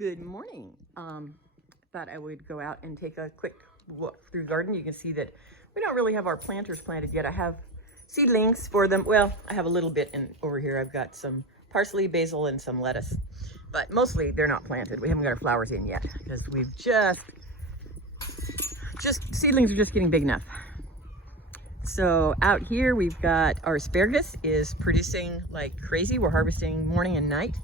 Good morning. Thought I would go out and take a quick walk through the garden. You can see that we don't really have our planters planted yet. I have seedlings for them. Well, I have a little bit over here. I've got some parsley, basil, and some lettuce, but mostly they're not planted. We haven't got our flowers in yet because we've just seedlings are just getting big enough. So out here we've got our asparagus is producing like crazy. We're harvesting morning and night.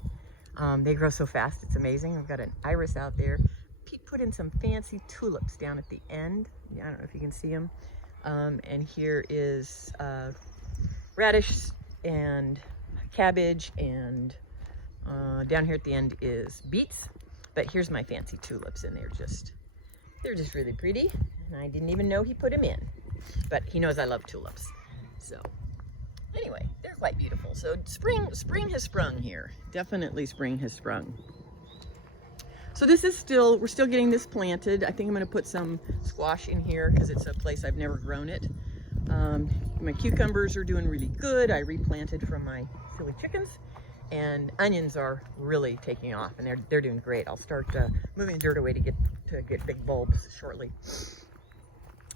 They grow so fast, it's amazing. I've got an iris out there. Pete put in some fancy tulips down at the end. I don't know if you can see them. And here is radish and cabbage, and down here at the end is beets. But here's my fancy tulips, and they're just really pretty. And I didn't even know he put them in, but he knows I love tulips. So anyway, they're quite beautiful. So spring has sprung here. Definitely spring has sprung. So this is we're still getting this planted. I think I'm gonna put some squash in here because it's a place I've never grown it. My cucumbers are doing really good. I replanted from my silly chickens, and onions are really taking off, and they're doing great. I'll start moving dirt away to get big bulbs shortly.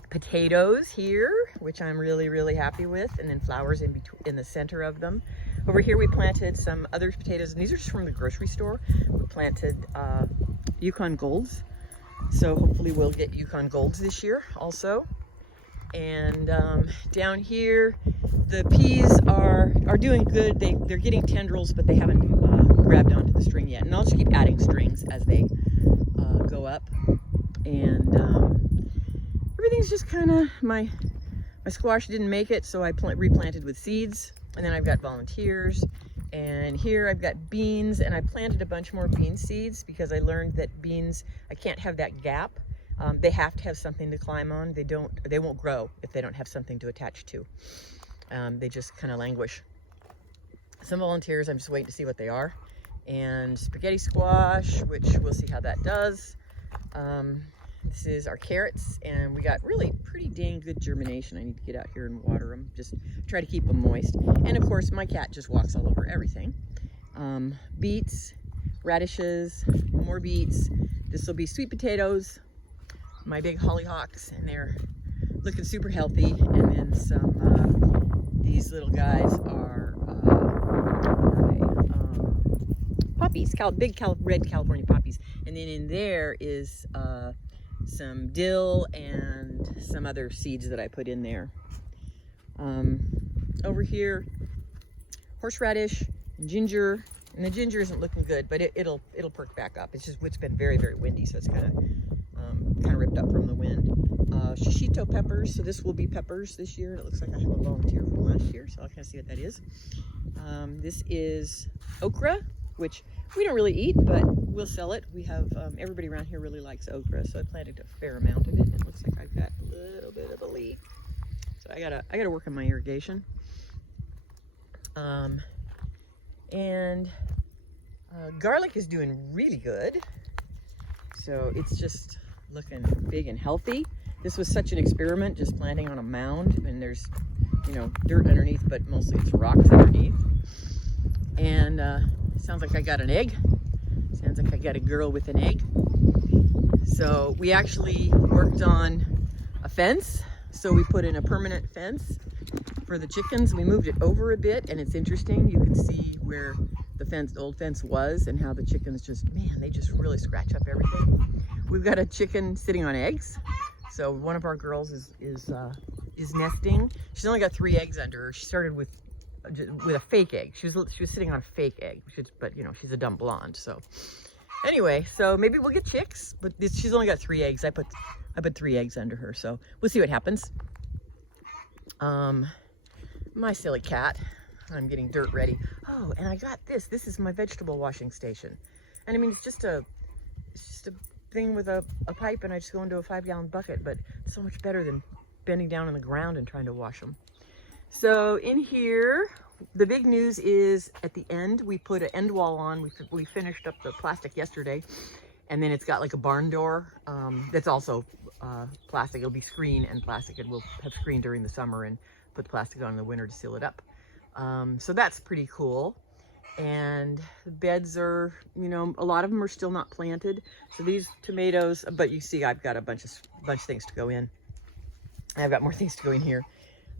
Potatoes here, which I'm really happy with, and then flowers in the center of them. Over here we planted some other potatoes, and these are just from the grocery store. We planted Yukon Golds, so hopefully we'll get Yukon Golds this year also. And down here the peas are doing good. They're getting tendrils, but they haven't grabbed onto the string yet, and I'll just keep adding strings as they go up. And everything's just kind of, my squash didn't make it, so I replanted with seeds. And then I've got volunteers, and here I've got beans, and I planted a bunch more bean seeds because I learned that beans, I can't have that gap. They have to have something to climb on. They won't grow if they don't have something to attach to. They just kind of languish. Some volunteers, I'm just waiting to see what they are. And spaghetti squash, which we'll see how that does. This is our carrots, and we got really pretty dang good germination. I need to get out here and water them, just try to keep them moist. And of course, my cat just walks all over everything. Beets, radishes, more beets. This will be sweet potatoes, my big hollyhocks, and they're looking super healthy. And then some, these little guys are, poppies, big red California poppies. And then in there is some dill and some other seeds that I put in there. Over here, horseradish and ginger, and the ginger isn't looking good, but it'll perk back up. It's been very windy, so it's kind of ripped up from the wind. Shishito peppers, so this will be peppers this year. It looks like I have a volunteer from last year, so I'll kind of see what that is. This is okra, which we don't really eat, but we'll sell it. We have, everybody around here really likes okra, so I planted a fair amount of it. It looks like I've got a little bit of a leak. So I gotta work on my irrigation. Garlic is doing really good. So it's just looking big and healthy. This was such an experiment, just planting on a mound, and there's, dirt underneath, but mostly it's rocks underneath. And sounds like I got an egg. Sounds like I got a girl with an egg. So we actually worked on a fence. So we put in a permanent fence for the chickens. We moved it over a bit, and it's interesting. You can see where the old fence was, and how the chickens they just really scratch up everything. We've got a chicken sitting on eggs. So one of our girls is nesting. She's only got 3 eggs under her. She started with a fake egg. She was sitting on a fake egg, but she's a dumb blonde. So anyway, so maybe we'll get chicks, but she's only got 3 eggs. I put 3 eggs under her, so we'll see what happens. My silly cat. I'm getting dirt ready. Oh, and I got this. This is my vegetable washing station. And I mean, it's just a thing with a pipe, and I just go into a 5-gallon bucket, but it's so much better than bending down on the ground and trying to wash them. So in here, the big news is at the end, we put an end wall on. We finished up the plastic yesterday, and then it's got like a barn door that's also plastic. It'll be screen and plastic, and we'll have screen during the summer and put the plastic on in the winter to seal it up. So that's pretty cool. And the beds are, you know, a lot of them are still not planted. So these tomatoes, but you see I've got a bunch of things to go in. I've got more things to go in here.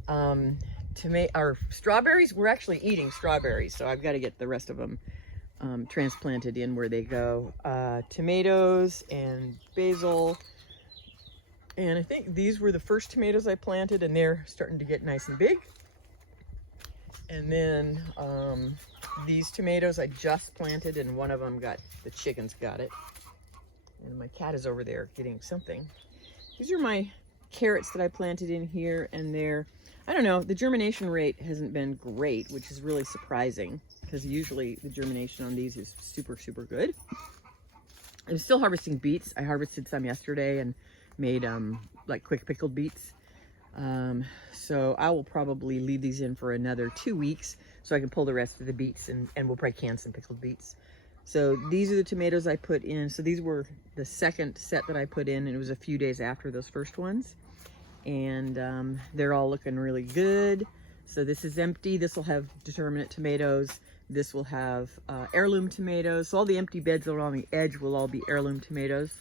Our strawberries, we're actually eating strawberries, so I've got to get the rest of them transplanted in where they go. Tomatoes and basil. And I think these were the first tomatoes I planted, and they're starting to get nice and big. And then these tomatoes I just planted, and one of them the chickens got it. And my cat is over there getting something. These are my carrots that I planted in here, and I don't know, the germination rate hasn't been great, which is really surprising because usually the germination on these is super, super good. I'm still harvesting beets. I harvested some yesterday and made like quick pickled beets. So I will probably leave these in for another 2 weeks so I can pull the rest of the beets, and we'll probably can some pickled beets. So these are the tomatoes I put in. So these were the second set that I put in, and it was a few days after those first ones. And they're all looking really good. So this is empty. This will have determinate tomatoes. This will have heirloom tomatoes. So all the empty beds that are on the edge will all be heirloom tomatoes.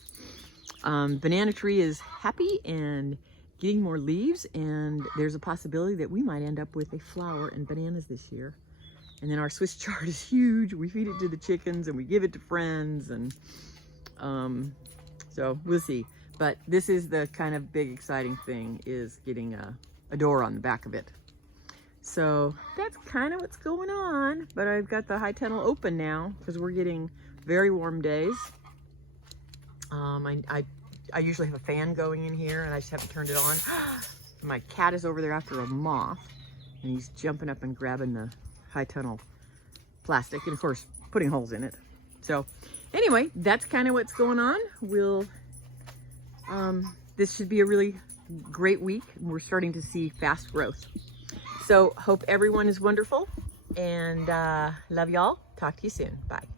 Banana tree is happy and getting more leaves, and there's a possibility that we might end up with a flower and bananas this year. And then our Swiss chard is huge. We feed it to the chickens and we give it to friends, and so we'll see. But this is the kind of big exciting thing, is getting a door on the back of it. So that's kind of what's going on. But I've got the high tunnel open now because we're getting very warm days. I usually have a fan going in here, and I just haven't turned it on. My cat is over there after a moth, and he's jumping up and grabbing the high tunnel plastic, and of course putting holes in it. So anyway, that's kind of what's going on. This should be a really great week. We're starting to see fast growth. So hope everyone is wonderful, and love y'all. Talk to you soon. Bye.